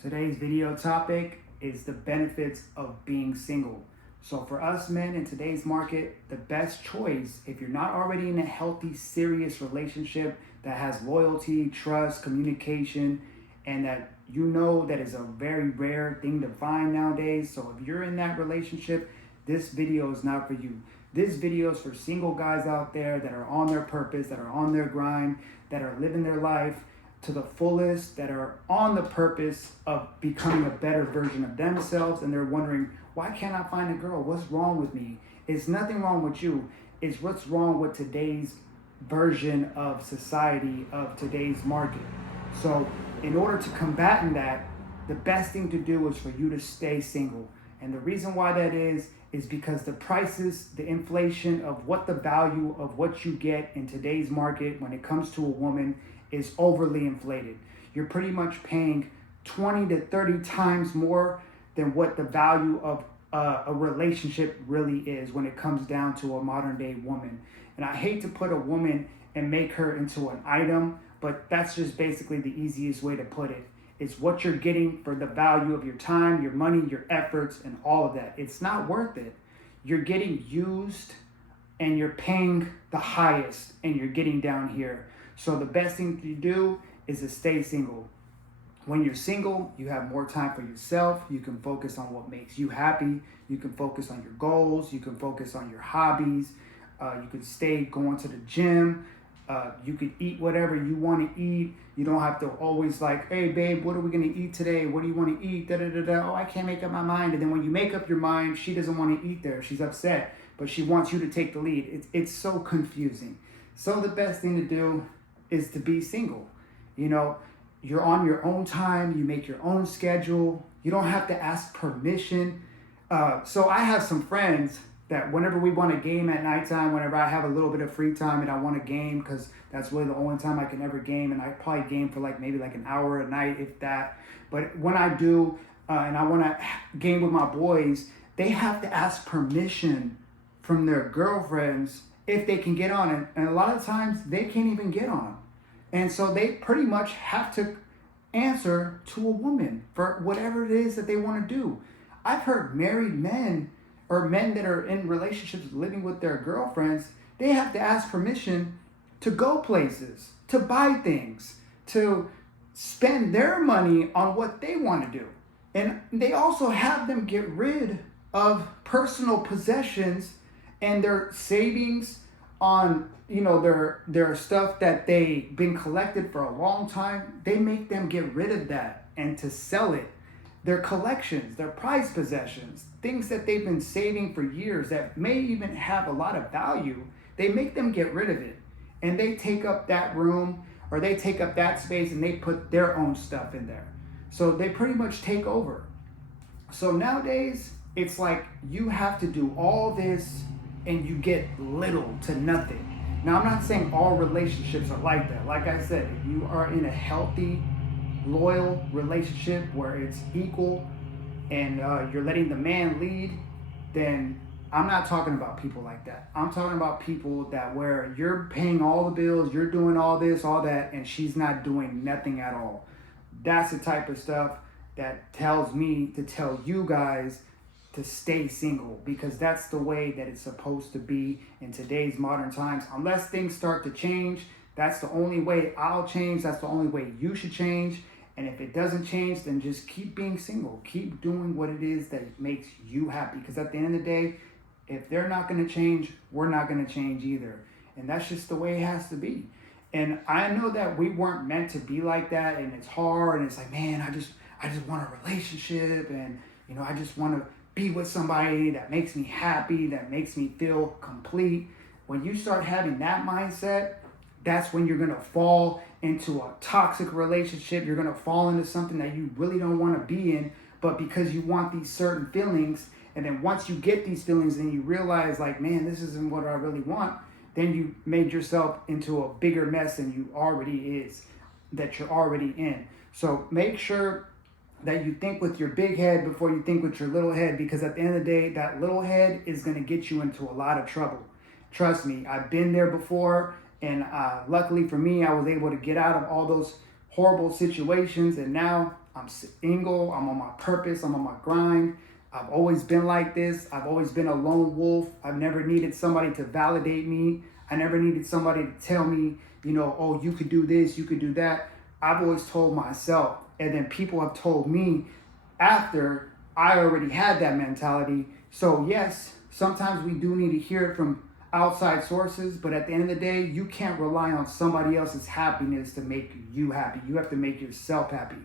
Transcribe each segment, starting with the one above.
Today's video topic is the benefits of being single. So for us men in today's market, the best choice, if you're not already in a healthy, serious relationship that has loyalty, trust, communication, and that you know that is a very rare thing to find nowadays. So if you're in that relationship, this video is not for you. This video is for single guys out there that are on their purpose, that are on their grind, that are living their life to the fullest, that are on the purpose of becoming a better version of themselves, and they're wondering, why can't I find a girl? What's wrong with me? It's nothing wrong with you. It's what's wrong with today's version of society, of today's market. So in order to combat that, the best thing to do is for you to stay single. And the reason why that is because the prices, the inflation of what the value of what you get in today's market when it comes to a woman is overly inflated. You're pretty much paying 20 to 30 times more than what the value of a relationship really is when it comes down to a modern day woman. And I hate to put a woman and make her into an item, but that's just basically the easiest way to put it. It's what you're getting for the value of your time, your money, your efforts, and all of that. It's not worth it. You're getting used and you're paying the highest and you're getting down here. So the best thing to do is to stay single. When you're single, you have more time for yourself. You can focus on what makes you happy. You can focus on your goals. You can focus on your hobbies. You can stay going to the gym. You could eat whatever you want to eat. You don't have to always like, hey babe, what are we going to eat today? What do you want to eat? Da, da, da, da. Oh, I can't make up my mind. And then when you make up your mind, she doesn't want to eat there. She's upset, but she wants you to take the lead. It's so confusing. So the best thing to do is to be single. You know, you're on your own time. You make your own schedule. You don't have to ask permission. So I have some friends that whenever we want a game at nighttime, whenever I have a little bit of free time and I want a game, because that's really the only time I can ever game, and I probably game for maybe an hour a night, if that. But when I do, and I want to game with my boys, they have to ask permission from their girlfriends if they can get on it. And a lot of times they can't even get on. And so they pretty much have to answer to a woman for whatever it is that they want to do. I've heard married men or men that are in relationships living with their girlfriends, they have to ask permission to go places, to buy things, to spend their money on what they want to do. And they also have them get rid of personal possessions and their savings on, their stuff that they've been collected for a long time. They make them get rid of that and to sell it. Their collections, their prized possessions, things that they've been saving for years that may even have a lot of value, they make them get rid of it. And they take up that room or they take up that space and they put their own stuff in there. So they pretty much take over. So nowadays, it's like you have to do all this and you get little to nothing. Now, I'm not saying all relationships are like that. Like I said, if you are in a healthy, loyal relationship where it's equal and you're letting the man lead, then I'm not talking about people like that. I'm talking about people that where you're paying all the bills, you're doing all this, all that, and she's not doing nothing at all. That's the type of stuff that tells me to tell you guys to stay single, because that's the way that it's supposed to be in today's modern times. Unless things start to change, that's the only way I'll change. That's the only way you should change. And if it doesn't change, then just keep being single. Keep doing what it is that makes you happy. Because at the end of the day, if they're not going to change, we're not going to change either. And that's just the way it has to be. And I know that we weren't meant to be like that. And it's hard. And it's like, man, I just want a relationship. And, I just want to be with somebody that makes me happy, that makes me feel complete. When you start having that mindset, that's when you're going to fall into a toxic relationship. You're going to fall into something that you really don't want to be in, but because you want these certain feelings, and then once you get these feelings and you realize man, this isn't what I really want, then you made yourself into a bigger mess than you already is, that you're already in. So make sure that you think with your big head before you think with your little head, because at the end of the day, that little head is going to get you into a lot of trouble. Trust me, I've been there before. And luckily for me, I was able to get out of all those horrible situations. And now I'm single. I'm on my purpose. I'm on my grind. I've always been like this. I've always been a lone wolf. I've never needed somebody to validate me. I never needed somebody to tell me, oh, you could do this, you could do that. I've always told myself. And then people have told me after I already had that mentality. So yes, sometimes we do need to hear it from outside sources, but at the end of the day, you can't rely on somebody else's happiness to make you happy. You have to make yourself happy.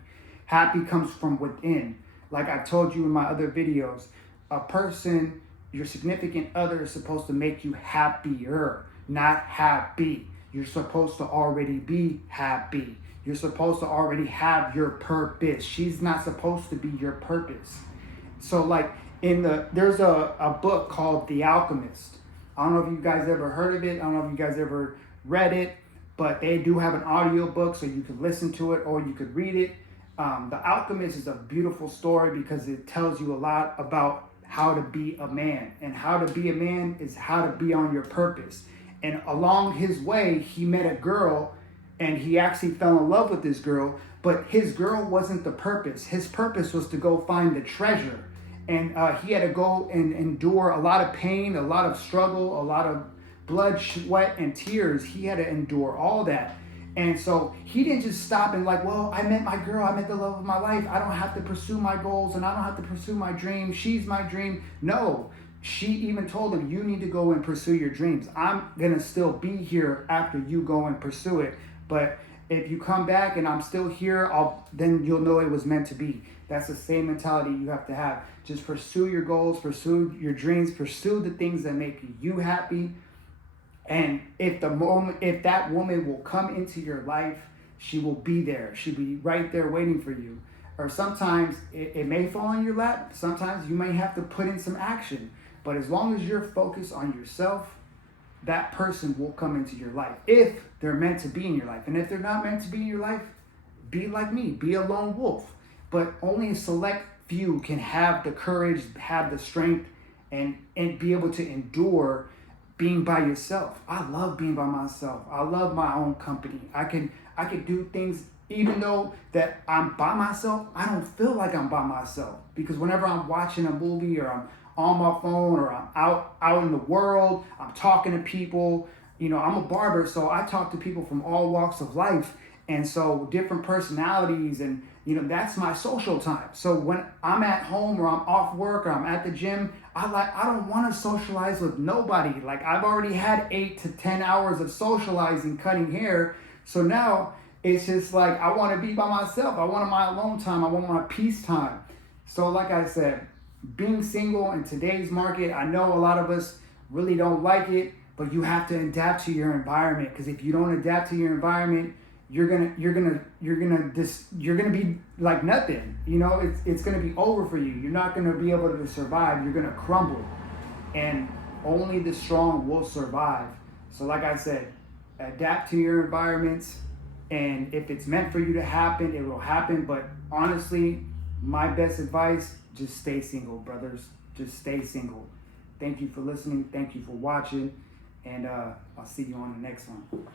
Happy comes from within. Like I told you in my other videos, a person, your significant other, is supposed to make you happier, not happy. You're supposed to already be happy. You're supposed to already have your purpose. She's not supposed to be your purpose. So like there's a book called The Alchemist. I don't know if you guys ever heard of it. I don't know if you guys ever read it, but they do have an audio book, so you could listen to it or you could read it. The Alchemist is a beautiful story because it tells you a lot about how to be a man. And how to be a man is how to be on your purpose. And along his way, he met a girl and he actually fell in love with this girl, but his girl wasn't the purpose. His purpose was to go find the treasure. And he had to go and endure a lot of pain, a lot of struggle, a lot of blood, sweat, and tears. He had to endure all that. And so he didn't just stop and like, well, I met my girl, I met the love of my life. I don't have to pursue my goals and I don't have to pursue my dream. She's my dream. No, she even told him, you need to go and pursue your dreams. I'm going to still be here after you go and pursue it. But if you come back and I'm still here, then you'll know it was meant to be. That's the same mentality you have to have. Just pursue your goals, pursue your dreams, pursue the things that make you happy. And if that woman will come into your life, she will be there. She'll be right there waiting for you. Or sometimes it may fall in your lap. Sometimes you may have to put in some action. But as long as you're focused on yourself, that person will come into your life if they're meant to be in your life. And if they're not meant to be in your life, be like me, be a lone wolf. But only a select few can have the courage, have the strength, and be able to endure being by yourself. I love being by myself. I love my own company. I can do things even though that I'm by myself. I don't feel like I'm by myself because whenever I'm watching a movie or I'm on my phone or I'm out in the world, I'm talking to people. I'm a barber, so I talk to people from all walks of life. And so different personalities and, that's my social time. So when I'm at home or I'm off work or I'm at the gym, I don't want to socialize with nobody. Like I've already had 8 to 10 hours of socializing, cutting hair. So now it's just like, I want to be by myself. I want my alone time. I want my peace time. So like I said, being single in today's market, I know a lot of us really don't like it, but you have to adapt to your environment. Because if you don't adapt to your environment, you're gonna be like nothing. It's gonna be over for you. You're not gonna be able to survive. You're gonna crumble, and only the strong will survive. So, like I said, adapt to your environments, and if it's meant for you to happen, it will happen. But honestly, my best advice: just stay single, brothers. Just stay single. Thank you for listening. Thank you for watching, and I'll see you on the next one.